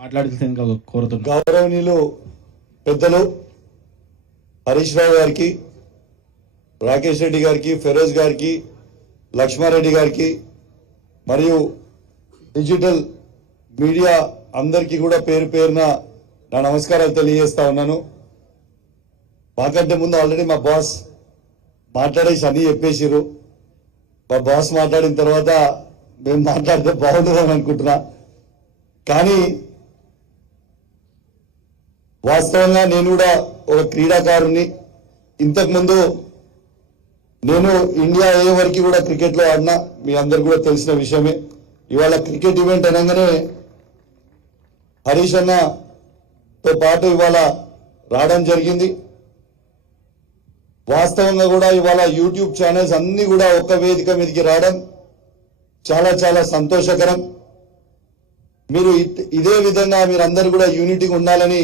మాట్లాడాల్సిందిగా కోరుతున్నాను. గౌరవనీయులు పెద్దలు హరీష్ రావు గారికి, రాకేష్ రెడ్డి గారికి, ఫెరోజ్ గారికి, లక్ష్మారెడ్డి గారికి మరియు డిజిటల్ మీడియా అందరికీ కూడా పేరు పేరున నా నమస్కారాలు తెలియజేస్తా ఉన్నాను. మాకంటే ముందు ఆల్రెడీ మా బాస్ మాట్లాడేసి అన్నీ చెప్పేసిరు. మా బాస్ మాట్లాడిన తర్వాత మేము మాట్లాడితే బాగుంటుందని అనుకుంటున్నా. కానీ వాస్తవంగా నేను కూడా ఒక క్రీడాకారుని. ఇంతకుముందు నేను ఇండియా ఏ వరకు కూడా క్రికెట్లో ఆడినా, మీ అందరు కూడా తెలిసిన విషయమే. ఇవాళ క్రికెట్ ఈవెంట్ అనగానే హరీష్ అన్నతో పాటు ఇవాళ రావడం జరిగింది. వాస్తవంగా కూడా ఇవాళ యూట్యూబ్ ఛానల్స్ అన్ని కూడా ఒక్క వేదిక మీదకి రావడం చాలా చాలా సంతోషకరం. మీరు ఇదే విధంగా మీరందరూ కూడా యూనిటీగా ఉండాలని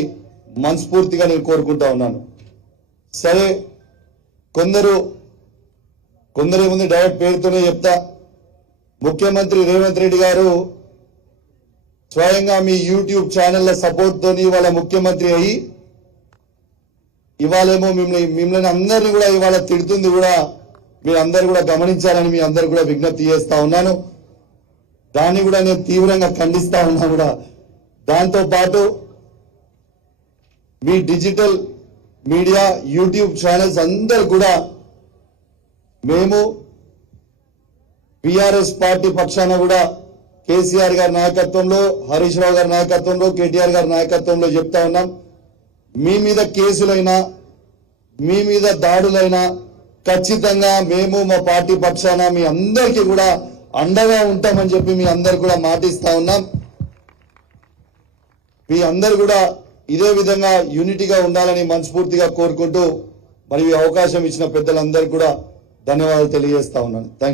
మనస్ఫూర్తిగా నేను కోరుకుంటా ఉన్నాను. సరే, కొందరు ముందు డైరెక్ట్ పేరుతోనే చెప్తా. ముఖ్యమంత్రి రేవంత్ రెడ్డి గారు స్వయంగా మీ యూట్యూబ్ ఛానళ్ల సపోర్ట్ తోని ఇవాళ ముఖ్యమంత్రి అయ్యి ఇవాళేమో మిమ్మల్ని అందరినీ కూడా ఇవాళ తిడుతుంది కూడా మీరు అందరు కూడా గమనించాలని మీ అందరు కూడా విజ్ఞప్తి చేస్తా ఉన్నాను. దాన్ని కూడా నేను తీవ్రంగా ఖండిస్తా ఉన్నా కూడా. దాంతో పాటు మీ డిజిటల్ మీడియా యూట్యూబ్ ఛానల్స్ అందరు కూడా మేము బీఆర్ఎస్ పార్టీ పక్షాన కూడా కేసీఆర్ గారి నాయకత్వంలో, హరీష్ రావు గారి నాయకత్వంలో, కేటీఆర్ గారి నాయకత్వంలో చెప్తా ఉన్నాం. మీ మీద కేసులైనా, మీ మీద దాడులైనా ఖచ్చితంగా మేము మా పార్టీ పక్షాన మీ అందరికీ కూడా అండగా ఉంటామని చెప్పి మీ అందరు కూడా మాటిస్తా ఉన్నాం. మీ అందరు కూడా ఇదే విధంగా యూనిటీగా ఉండాలని మనస్ఫూర్తిగా కోరుకుంటూ మరియు అవకాశం ఇచ్చిన పెద్దలందరికీ కూడా ధన్యవాదాలు తెలియజేస్తా ఉన్నాను. Thank you.